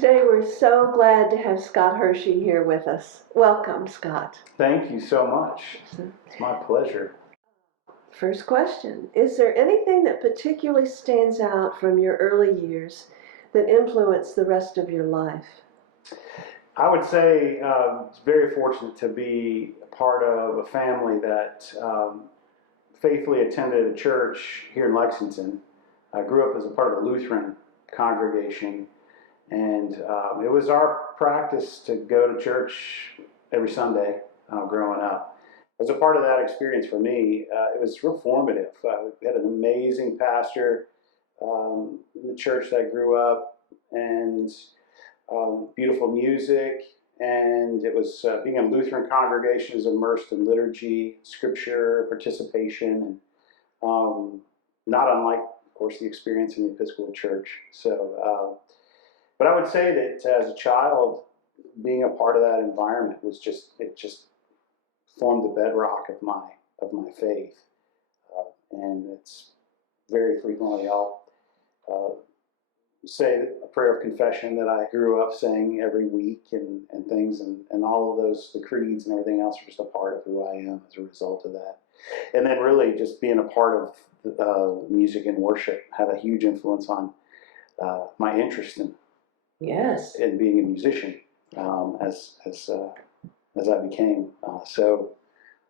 Today we're so glad to have Scott Heersche here with us. Welcome, Scott. Thank you so much. It's my pleasure. First question, is there anything that particularly stands out from your early years that influenced the rest of your life? I would say it's very fortunate to be a part of a family that faithfully attended a church here in Lexington. I grew up as a part of a Lutheran congregation, and it was our practice to go to church every Sunday growing up. As a part of that experience for me, it was real formative. We had an amazing pastor in the church that I grew up, and beautiful music, and it was being a Lutheran congregation is immersed in liturgy, scripture, participation, and not unlike, of course, the experience in the Episcopal Church. So, but I would say that as a child, being a part of that environment was just formed the bedrock of my faith, and it's very frequently I'll say a prayer of confession that I grew up saying every week, and things, and all of those, the creeds and everything else, are just a part of who I am as a result of that. And then really just being a part of music and worship had a huge influence on my interest in being a musician as I became. So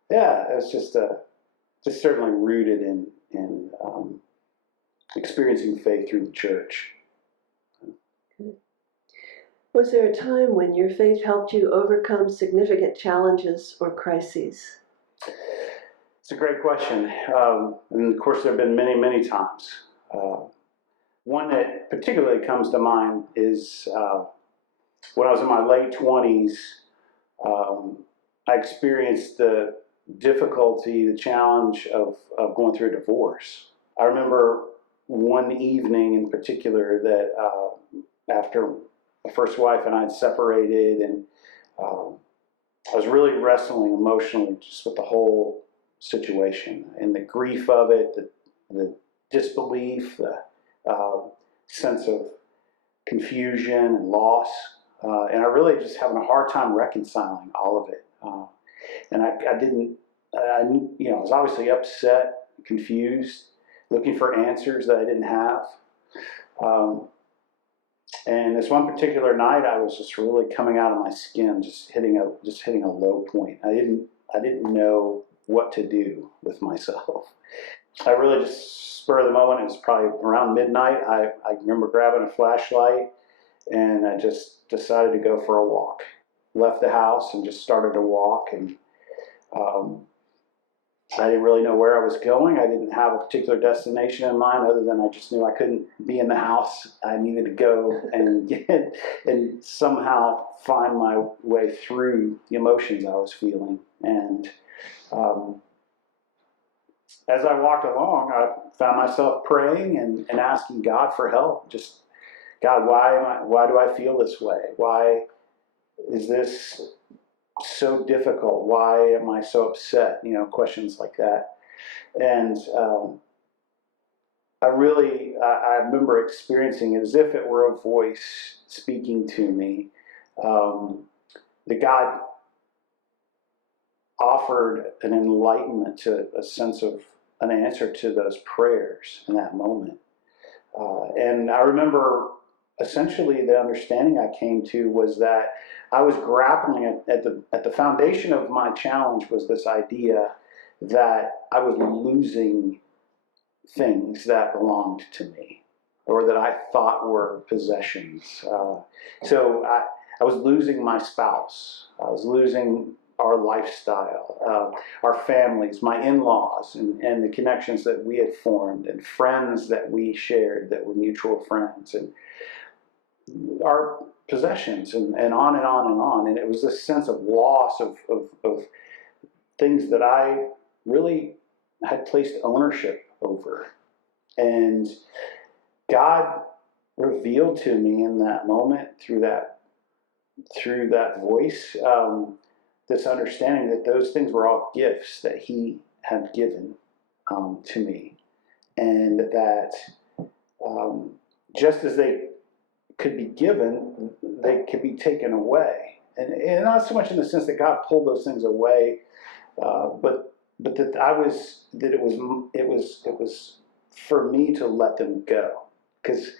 yeah, it was just certainly rooted in experiencing faith through the church. Was there a time when your faith helped you overcome significant challenges or crises? It's a great question. And of course, there have been many, many times. One that particularly comes to mind is when I was in my late 20s, I experienced the difficulty, the challenge of going through a divorce. I remember one evening in particular that after my first wife and I had separated, and I was really wrestling emotionally just with the whole situation and the grief of it, the disbelief, the sense of confusion and loss, and I really just having a hard time reconciling all of it. And I was obviously upset, confused, looking for answers that I didn't have. And this one particular night, I was just really coming out of my skin, just hitting a low point. I didn't know what to do with myself. I really just, spur of the moment, it was probably around midnight, I remember grabbing a flashlight, and I just decided to go for a walk. Left the house and just started to walk, and I didn't really know where I was going. I didn't have a particular destination in mind, other than I just knew I couldn't be in the house. I needed to go and somehow find my way through the emotions I was feeling. And as I walked along, I found myself praying and asking God for help. Just, God, why do I feel this way? Why is this so difficult? Why am I so upset? Questions like that. And I remember experiencing it as if it were a voice speaking to me, that God offered an enlightenment, to a sense of an answer to those prayers in that moment. And I remember essentially the understanding I came to was that I was grappling at the foundation of my challenge was this idea that I was losing things that belonged to me, or that I thought were possessions. So I was losing my spouse. I was losing our lifestyle, our families, my in-laws, and the connections that we had formed, and friends that we shared that were mutual friends, and our possessions, and on and on and on. And it was this sense of loss of things that I really had placed ownership over. And God revealed to me in that moment, through that voice, this understanding that those things were all gifts that He had given to me, and that just as they could be given, they could be taken away. And not so much in the sense that God pulled those things away, but that it was for me to let them go because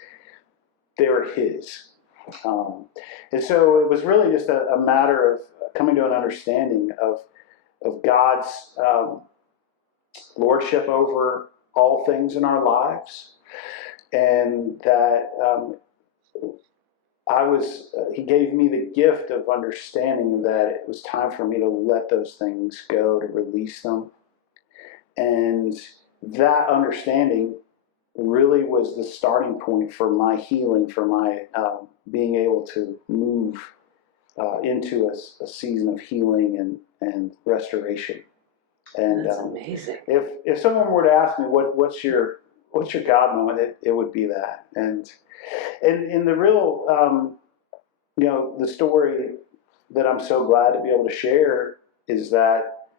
they were His. And so it was really just a matter of coming to an understanding of God's lordship over all things in our lives, and that He gave me the gift of understanding that it was time for me to let those things go, to release them. And that understanding really was the starting point for my healing, for my being able to move into a season of healing and restoration. And That's amazing. If someone were to ask me what's your God moment, it would be that. And in the real the story that I'm so glad to be able to share is that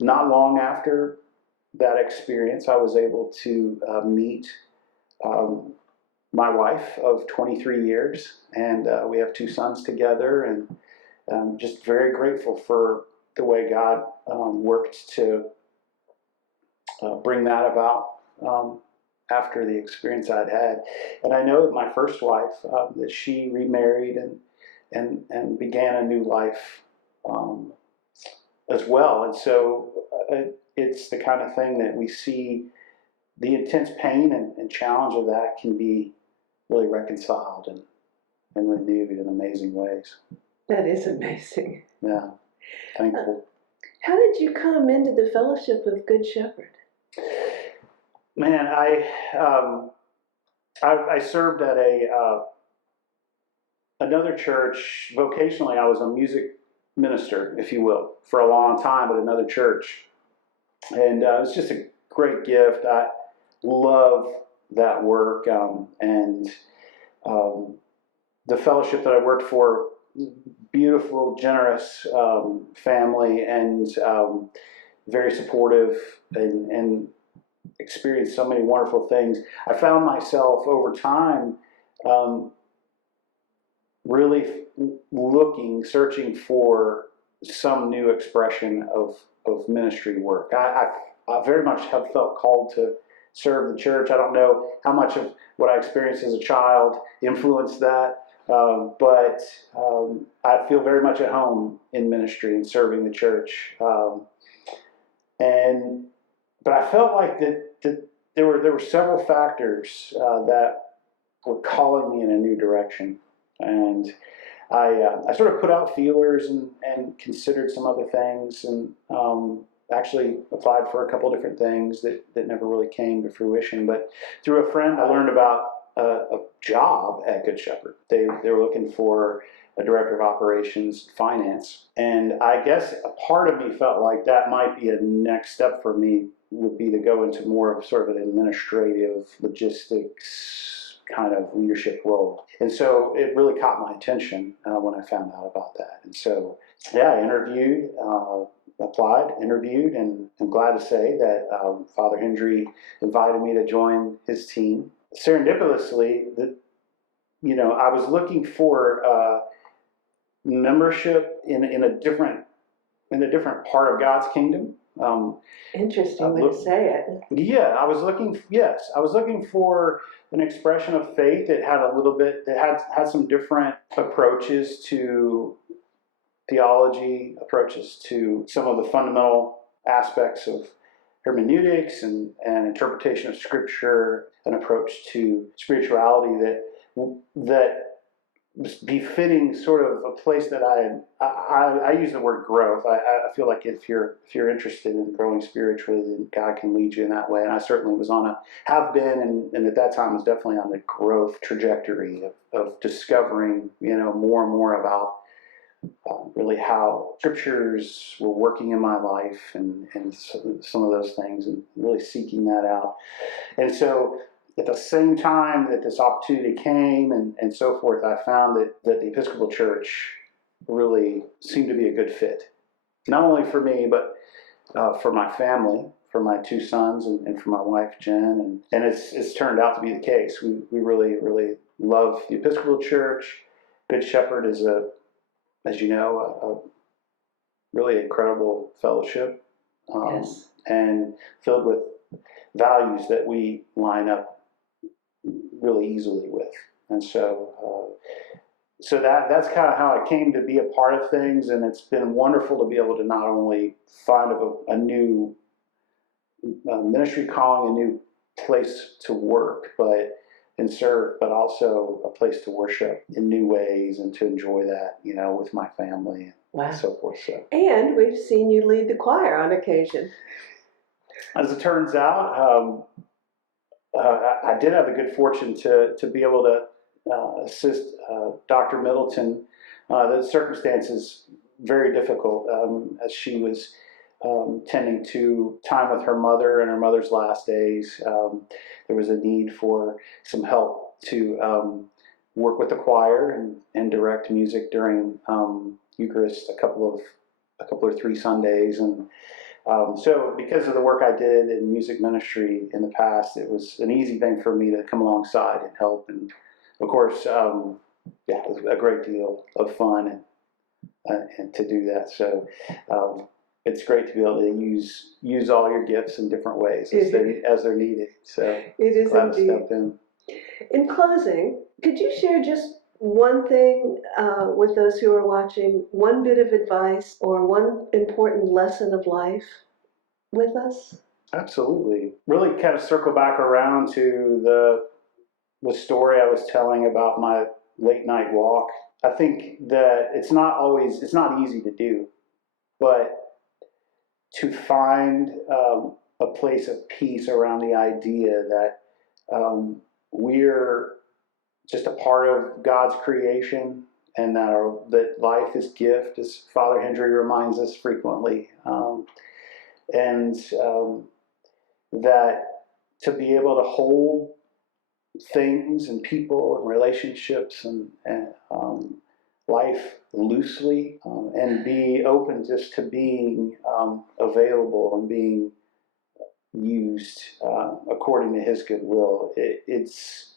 not long after that experience, I was able to meet my wife of 23 years, and we have 2 sons together, and I'm just very grateful for the way God worked to bring that about after the experience I'd had. And I know that my first wife, that she remarried and began a new life as well. And so it's the kind of thing that we see the intense pain and challenge of that can be really reconciled and renewed in amazing ways. That is amazing. Yeah, thankful. How did you come into the fellowship of Good Shepherd? Man, I served at another church vocationally. I was a music minister, if you will, for a long time at another church, and it was just a great gift. I love that work, and the fellowship that I worked for, beautiful, generous family, and very supportive, and experienced so many wonderful things. I found myself over time really searching for some new expression of ministry work. I very much have felt called to serve the church. I don't know how much of what I experienced as a child influenced that, but I feel very much at home in ministry and serving the church. But I felt like that there were several factors that were calling me in a new direction, and I sort of put out feelers and considered some other things, and actually applied for a couple different things that never really came to fruition. But through a friend, I learned about a job at Good Shepherd. They were looking for a director of operations finance, and I guess a part of me felt like that might be a next step for me, would be to go into more of sort of an administrative logistics kind of leadership role. And so it really caught my attention when I found out about that. And so, yeah, I interviewed, and I'm glad to say that Father Hendry invited me to join his team. Serendipitously, I was looking for membership in a different part of God's kingdom. Interesting way to say it. Yeah, I was looking for an expression of faith that had some different approaches to theology, approaches to some of the fundamental aspects of hermeneutics and interpretation of Scripture, an approach to spirituality that was befitting sort of a place that I use the word growth. I feel like if you're interested in growing spiritually, then God can lead you in that way. And I certainly have been, and at that time was definitely on the growth trajectory of discovering, more and more about really how scriptures were working in my life and some of those things, and really seeking that out. And so at the same time that this opportunity came and so forth, I found that the Episcopal Church really seemed to be a good fit. Not only for me, but for my family, for my 2 sons, and for my wife, Jen. And it's turned out to be the case. We really, really love the Episcopal Church. Good Shepherd is as you know, a really incredible fellowship, Yes. and filled with values that we line up really easily with. And so that's kind of how I came to be a part of things, and it's been wonderful to be able to not only find a new ministry calling, a new place to work, and serve, but also a place to worship in new ways and to enjoy that, with my family Wow. and so forth. So, And we've seen you lead the choir on occasion. as it turns out, I did have the good fortune to be able to assist Dr. Middleton. The circumstances very difficult, as she was tending to time with her mother in her mother's last days. There was a need for some help to work with the choir and direct music during Eucharist a couple or 3 Sundays. And so because of the work I did in music ministry in the past, it was an easy thing for me to come alongside and help. And of course, it was a great deal of fun and to do that. So it's great to be able to use all your gifts in different ways as they're needed. So it is glad indeed. to step in. In closing, could you share just one thing with those who are watching, one bit of advice or one important lesson of life with us? Absolutely. Really kind of circle back around to the story I was telling about my late night walk. I think that it's not easy to do, but to find a place of peace around the idea that we're just a part of God's creation, and that life is gift, as Father Hendry reminds us frequently, and that to be able to hold things and people and relationships and life loosely, and be open just to being available and being used according to His good will. It's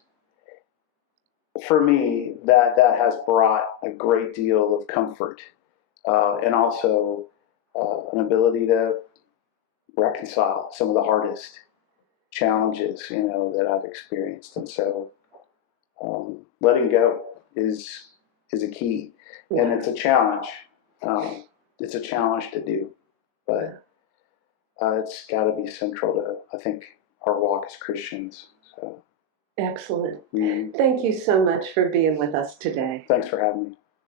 for me that has brought a great deal of comfort, and also an ability to reconcile some of the hardest challenges that I've experienced. And so letting go is a key, and it's a challenge. It's a challenge to do, but it's got to be central to, I think, our walk as Christians. So excellent. Thank you so much for being with us today. Thanks for having me.